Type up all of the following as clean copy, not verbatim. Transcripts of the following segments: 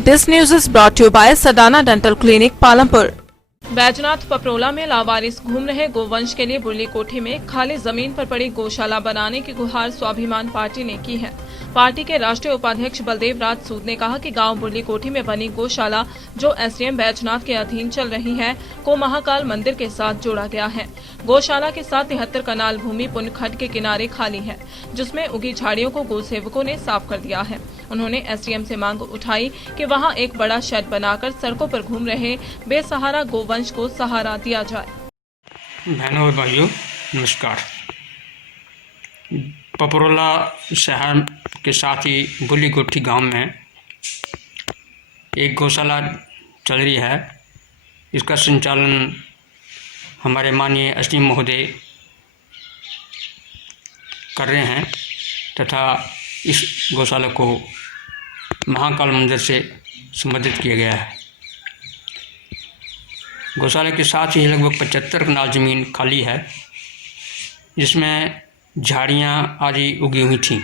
This news is brought to you by Sadana Dental Clinic, Palampur. Baijnath Paprola में लावारिस घूम रहे गोवंश के लिए बुरली कोठी में खाली जमीन पर पड़ी गौशाला बनाने की गुहार स्वाभिमान पार्टी ने की है। पार्टी के राष्ट्रीय उपाध्यक्ष बलदेव राज सूद ने कहा कि गांव बुरली कोठी में बनी गौशाला जो एसडीएम बैजनाथ के अधीन चल रही है को महाकाल मंदिर के साथ जोड़ा गया है। गौशाला के साथ 73 कनाल भूमि पुण्य खड्ड के किनारे खाली है, जिसमें उगी झाड़ियों को गौ सेवकों ने साफ कर दिया है। उन्होंने एसडीएम से मांग उठाई कि वहां एक बड़ा शेड बनाकर सड़कों पर घूम रहे बेसहारा गोवंश को सहारा दिया जाए। बहनों और भाइयों नमस्कार। पपरोला शहर के साथ ही बुरली कोठी गांव में एक गौशाला चल रही है। इसका संचालन हमारे माननीय एसडीएम महोदय कर रहे हैं तथा इस गौशाला को महाकाल मंदिर से संबंधित किया गया है। गौशाला के साथ ही लगभग 75 कनाल ज़मीन खाली है, जिसमें झाड़ियाँ आदि उगी हुई थीं।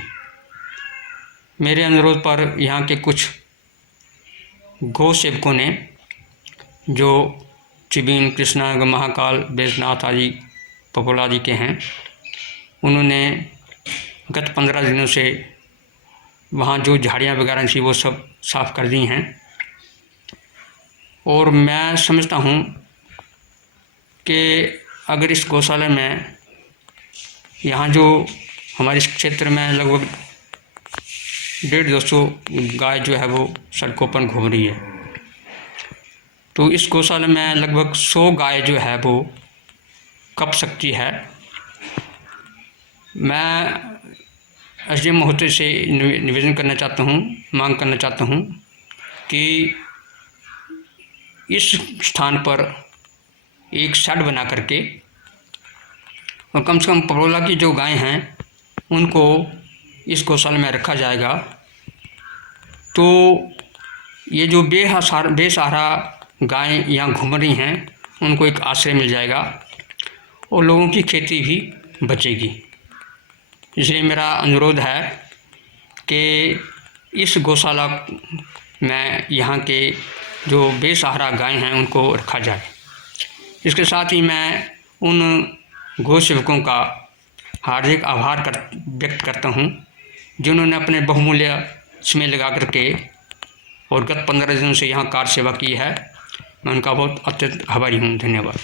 मेरे अनुरोध पर यहाँ के कुछ गौ सेवकों ने जो चिबीन कृष्णा महाकाल बैजनाथ आदि पपरोला आदि के हैं, उन्होंने गत 15 दिनों से वहाँ जो झाड़ियाँ वगैरह थी वो सब साफ़ कर दी हैं। और मैं समझता हूँ कि अगर इस गौशाला में यहाँ जो हमारे इस क्षेत्र में लगभग 150-200 गाय जो है वो सड़कों पर घूम रही है, तो इस गौशाला में लगभग 100 गाय जो है वो कप सकती है। मैं एसडीएम महोदय से निवेदन करना चाहता हूँ, मांग करना चाहता हूँ कि इस स्थान पर एक शेड बना करके और कम से कम पपरोला की जो गाय हैं उनको इस गौशाला में रखा जाएगा, तो ये जो बेसहारा गायें यहाँ घूम रही हैं उनको एक आश्रय मिल जाएगा और लोगों की खेती भी बचेगी। इसलिए मेरा अनुरोध है कि इस गौशाला में यहाँ के जो बेसहारा गाय हैं उनको रखा जाए। इसके साथ ही मैं उन गौ सेवकों का हार्दिक आभार व्यक्त करता हूँ जिन्होंने अपने बहुमूल्य समय लगा करके और गत 15 दिनों से यहाँ कार्य सेवा की है। मैं उनका बहुत अत्यंत आभारी हूँ। धन्यवाद।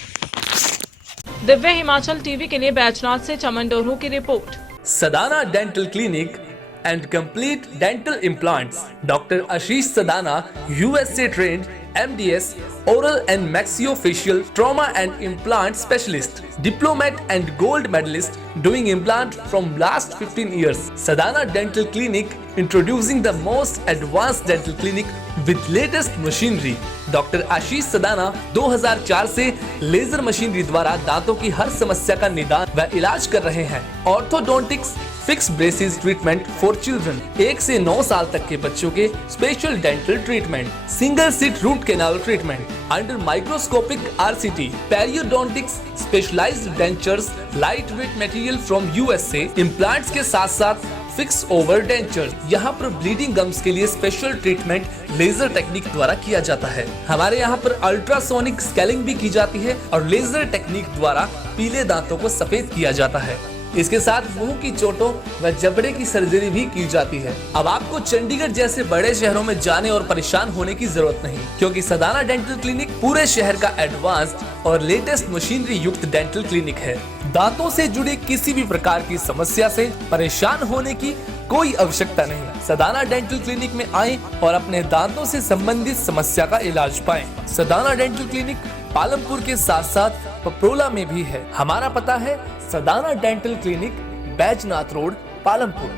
दिव्य हिमाचल टीवी के लिए बैजनाथ से चमन डोरू की report. Sadana Dental Clinic and Complete Dental Implants. Dr. Ashish Sadana, USA trained MDS, Oral and Maxillofacial Trauma and Implant Specialist, Diplomat and Gold Medalist doing implant from last 15 years. Sadana Dental Clinic introducing the most advanced dental clinic with latest machinery. Doctor Ashish Sadana 2004 से laser machinery द्वारा दांतों की हर समस्या का निदान व इलाज कर रहे हैं। Orthodontics fix braces treatment for children, 1 से 9 साल तक के बच्चों के special dental treatment, single seat root canal treatment under microscopic RCT, periodontics specialized dentures, light weight material from USA, implants के साथ साथ फिक्स ओवर डेंचर। यहाँ पर ब्लीडिंग गम्स के लिए स्पेशल ट्रीटमेंट लेजर टेक्निक द्वारा किया जाता है। हमारे यहाँ पर अल्ट्रासोनिक स्केलिंग भी की जाती है और लेजर टेक्निक द्वारा पीले दांतों को सफेद किया जाता है। इसके साथ मुंह की चोटों व जबड़े की सर्जरी भी की जाती है। अब आपको चंडीगढ़ जैसे बड़े शहरों में जाने और परेशान होने की जरूरत नहीं, क्योंकि सदाना डेंटल क्लिनिक पूरे शहर का एडवांस्ड और लेटेस्ट मशीनरी युक्त डेंटल क्लिनिक है। दांतों से जुड़ी किसी भी प्रकार की समस्या से परेशान होने की कोई आवश्यकता नहीं। सदाना डेंटल क्लिनिक में आएं और अपने दांतों से संबंधित समस्या का इलाज पाएं। सदाना डेंटल क्लिनिक पालमपुर के साथ साथ पपरोला में भी है। हमारा पता है Sadana dental clinic, Baijnath road, Palampur.